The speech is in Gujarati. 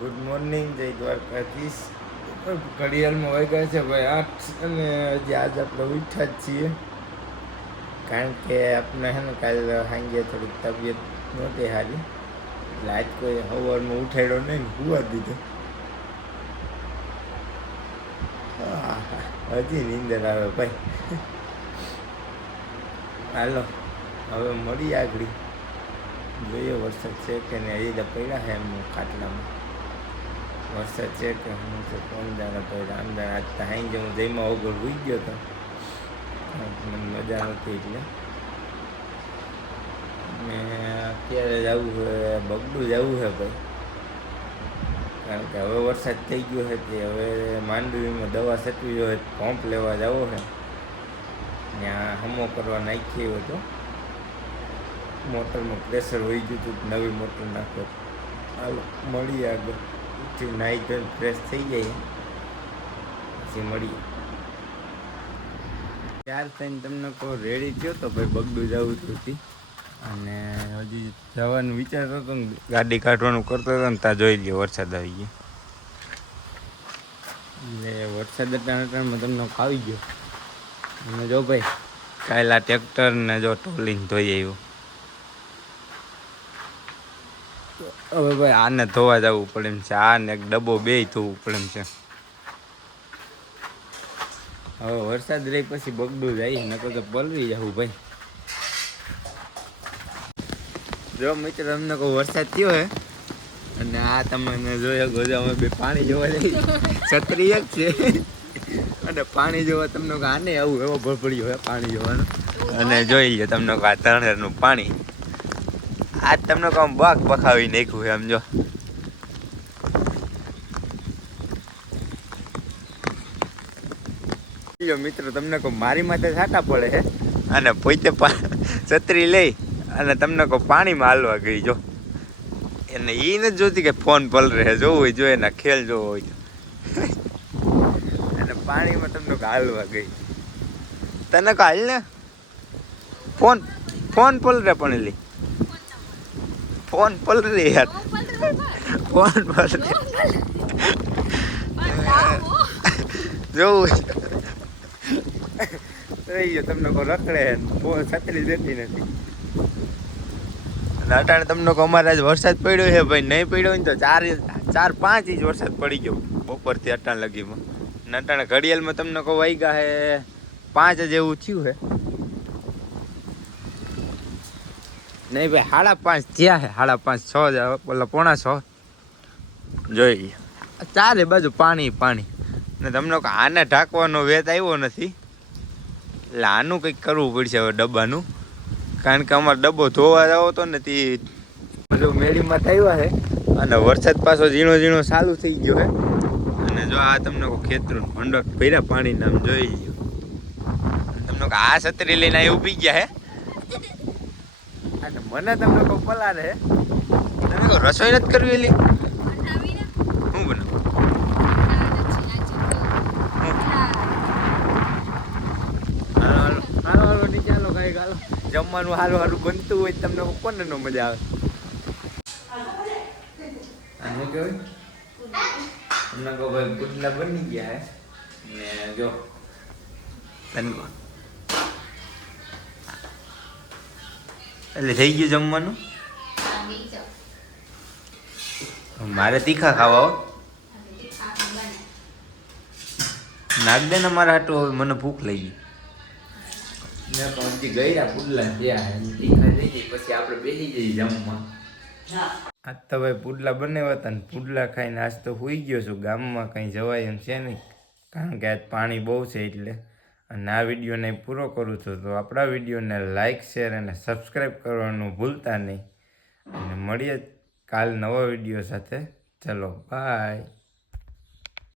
ગુડ મોર્નિંગ, જય દ્વારકાધીશ. ઘડિયાળમાં વાગ્યા છે ભાઈ 8 અને હજી આજ આપણે ઉઠ્યા જ છીએ. કારણ કે આપણે છે ને કાલે સાંજે થોડીક તબિયત નહોતી સારી, એટલે આજ કોઈ સવારમાં ઉઠાડ્યો નહીં, સુવા દીધો. હજી નીંદર આવે ભાઈ. હાલો હવે મળીએ આગળ, જોઈએ વરસાદ છે કે નહીં. હજી તો પડ્યા છે એમ ખાટલામાં વરસાદ છે કે હું છે કોણ જાણે. ભાઈ રામ જાણે. આજ તો હાઈ હું જઈમાં વગર હોઈ ગયો હતો, મને મજા નહોતી એટલે મેં અત્યારે જવું છે બગડું જવું છે ભાઈ. કારણ કે હવે વરસાદ થઈ ગયો છે તે હવે માંડવીમાં દવા છટવી જોઈએ, પંપ લેવા જવો છે. ત્યાં હમો કરવા નાખ્યો હતો, મોટરમાં પ્રેશર વહી ગયું હતું, નવી મોટર નાખો. હાલો મળીએ આગળ. ઉઠી નાહી ધોઈને ફ્રેશ થઈ જાય પછી મળીએ. ત્યાર થઈને તમને કહો રેડી થયો તો ભાઈ બગડું જવું હતું અને હજી જવાનું વિચારતો હતો ને ગાડી કાઢવાનું કરતો હતો ને ત્યાં જોઈ લ્યો વરસાદ આવી ગયો. એટલે વરસાદ અટાણામાં તમને ખાવી ગયો. અને જો ભાઈ કાલે આ ટ્રેક્ટર ને જો ટોલીને ધોઈ આવ્યો. હવે ભાઈ આને ધોવા જવું પડે એમ છે, આ ને એક ડબ્બો બે ધોવું પડે એમ છે. હવે વરસાદ રહી પછી બગડું જાય નકર તો પલવી જવું ભાઈ. જો મિત્ર તમને કોઈ વરસાદ થયો હે અને આ તમને જોયો ગોજામાં બે પાણી જોવા જાય, છત્રી એક છે અને પાણી જોવા તમને આને આવું એવો ભરપડ્યો હોય પાણી જોવાનું. અને જોઈ લો તમને આ તરણેરનું પાણી આજ તમને કહું બાગ બખાવી નાખ્યું છે. આમ જો મિત્રો તમને કહું મારી માથે છાંટા પડે છે અને પોતે છત્રી લઈ અને તમને કહું પાણીમાં હાલવા ગઈ. જો એને એ નથી જોતી કે ફોન પલરે જોવું હોય જોઈએ એના ખેલ જોવો હોય તો અને પાણીમાં તમને હાલવા ગઈ. તને કહો હાલ ને ફોન પલરે પણ લે ફોન પલરે યાર ફોન પલરે જોવું રહી ગયો તમને કહો રખડે છત્રી દેતી નથી. અને અટાણે તમને કહો અમારે આજ વરસાદ પડ્યો છે ભાઈ. નહીં પડ્યો હોય ને તો 4-5 ઇંચ વરસાદ પડી ગયો બપોરથી અટાણ લગીમાં. અને અટાણે ઘડિયાળમાં તમને કહો વાગ્યા છે 5 જેવું થયું છે. નહીં ભાઈ 5:30 થયા છે, 5:30 6 પેલા 5:45 જોઈ ચારે બાજુ પાણી પાણી. ને તમને આને ઢાંકવાનો વેત આવ્યો નથી એટલે આનું કંઈક કરવું પડશે હવે ડબ્બાનું. કારણ કે અમારો ડબ્બો ધોવા જવો હતો ને તે બધું મેળીમાં આવ્યા છે અને વરસાદ પાછો ઝીણો ઝીણો ચાલુ થઈ ગયો છે. અને જો આ તમને કોઈ ખેતરું ભંડક ભર્યા પાણી નામ જોઈ લ્યો. તમને આ છત્રી લઈને અહીં ઊભી ગયા હે અને મને તમને કોઈ પલારે હે. તમે કહો રસોઈ નથી કરવી એલી શું બનાવું? હાલો નીચે હાલો કઈ હાલો જમવાનું હારું હારું બનતું હોય તમને કોને નો મજા આવે? શું કહેવાય તમને કહો ભાઈ પુડલા બની ગયા હે ને જો તને એટલે થઈ ગયું જમવાનું. મારે તીખા ખાવા હો નાખ દે ને મારા હાટું. હવે મને ભૂખ લઈ ગઈ ને પણ હજી ગયરા પુડલા ત્યાં તીખા થઈ ગઈ પછી આપણે બેસી જઈએ જમવા. આજ તો ભાઈ પુડલા બનાવ્યા હતા ને પુડલા ખાઈને આજ તો સુઈ ગયો છું. ગામમાં કંઈ જવાય એમ છે નહીં કારણ કે આજ પાણી બહુ છે એટલે. અને આ વિડીયોને પૂરો કરું છું તો આપણા વિડીયોને લાઇક શેર અને સબસ્ક્રાઈબ કરવાનું ભૂલતા નહીં. અને મળીએ કાલ નવા વિડીયો સાથે. ચલો બાય.